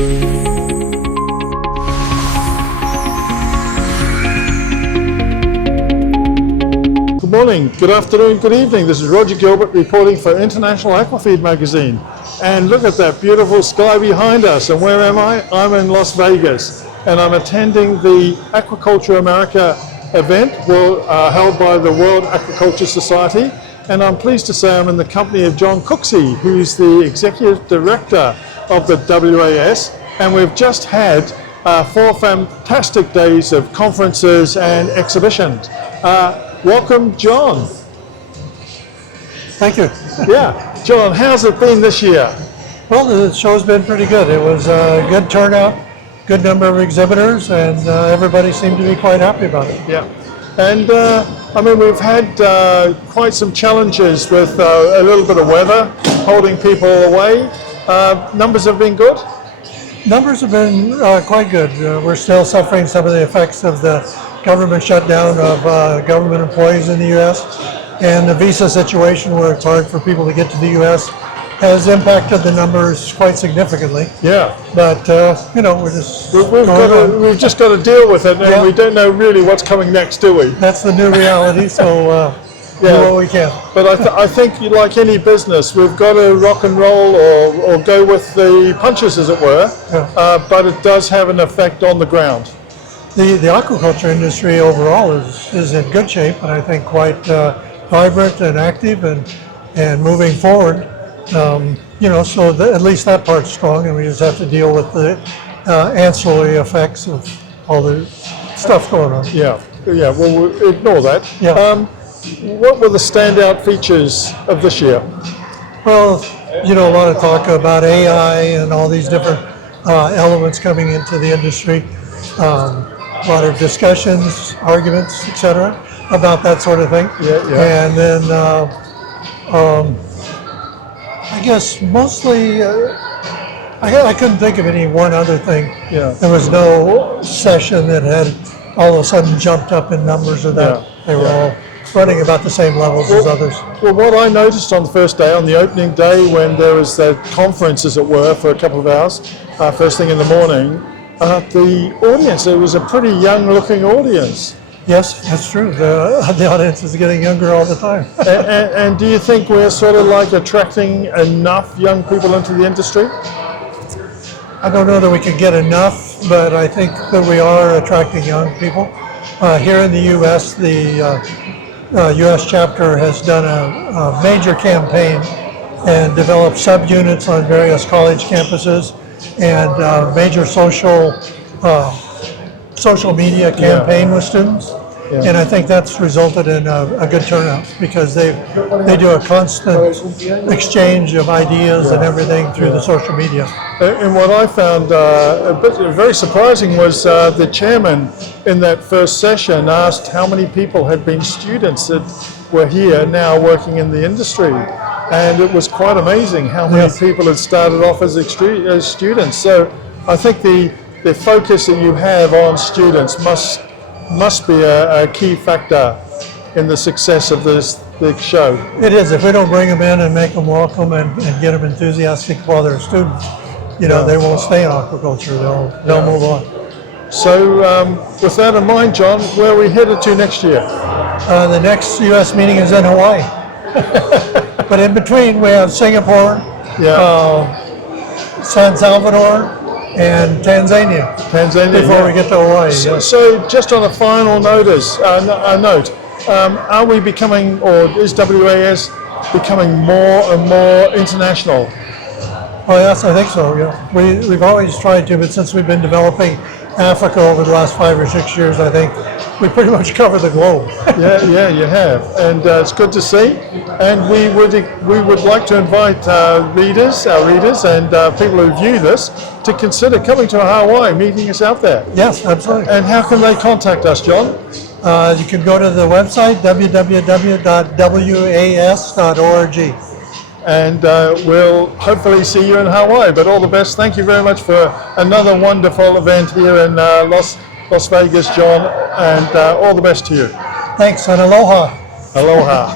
Good morning, good afternoon, good evening. This is Roger Gilbert reporting for International Aquafeed magazine. And look at that beautiful sky behind us. And where am I? I'm in Las Vegas, and I'm attending the Aquaculture America event held by the World Aquaculture Society. And I'm pleased to say I'm in the company of John Cooksey, who's the Executive Director of the WAS. And we've just had 4 fantastic days of conferences and exhibitions. Welcome, John. Thank you. Yeah, John, how's it been this year? Well, the show's been pretty good. It was a good turnout, good number of exhibitors, and everybody seemed to be quite happy about it. Yeah, and I mean, we've had quite some challenges with a little bit of weather holding people away. Numbers have been good? Numbers have been quite good. We're still suffering some of the effects of the government shutdown of government employees in the U.S. and the visa situation, where it's hard for people to get to the U.S., has impacted the numbers quite significantly. Yeah. But, you know, we've just got to deal with it, and we don't know really what's coming next, do we? That's the new reality, so do what we can. But I think, like any business, we've got to rock and roll or go with the punches, as it were, but it does have an effect on the ground. The aquaculture industry overall is in good shape, and I think quite vibrant and active and moving forward. You know, so at least that part's strong, and we just have to deal with the ancillary effects of all the stuff going on. Yeah, well, we'll ignore that. Yeah. What were the standout features of this year? Well, you know, a lot of talk about AI and all these different elements coming into the industry. A lot of discussions, arguments, etc., about that sort of thing. Yeah. And then I guess mostly I couldn't think of any one other thing. Yeah. There was no session that had all of a sudden jumped up in numbers or that. They were all running about the same levels as others. Well, what I noticed on the first day, on the opening day, when there was the conference, as it were, for a couple of hours, first thing in the morning, the audience, it was a pretty young-looking audience. Yes, that's true. The audience is getting younger all the time. and do you think we're sort of like attracting enough young people into the industry? I don't know that we could get enough, but I think that we are attracting young people. Here in the U.S., the U.S. chapter has done a major campaign and developed subunits on various college campuses and major social media campaign with students. And I think that's resulted in a good turnout, because they do a constant exchange of ideas and everything through the social media. And what I found very surprising was the chairman in that first session asked how many people had been students that were here now working in the industry. And it was quite amazing how many people had started off as students. So I think the focus that you have on students must be a key factor in the success of this show. It is. If we don't bring them in and make them welcome and get them enthusiastic while they're students, you know, they won't stay in aquaculture. They'll move on. So with that in mind, John, where are we headed to next year? The next U.S. meeting is in Hawaii. But in between, we have Singapore, San Salvador, and Tanzania. Before we get to Hawaii. So just on a final note, are we becoming, or is WAS becoming more and more international? Oh yes, I think so, yeah. We've always tried to, but since we've been developing Africa over the last 5 or 6 years, I think we pretty much cover the globe. Yeah, you have, and it's good to see. And we would like to invite our readers, and people who view this to consider coming to Hawaii, meeting us out there. Yes, absolutely. And how can they contact us, John? You can go to the website www.was.org. And we'll hopefully see you in Hawaii. But all the best. Thank you very much for another wonderful event here in Las Vegas, John, and all the best to you. Thanks, and aloha. Aloha.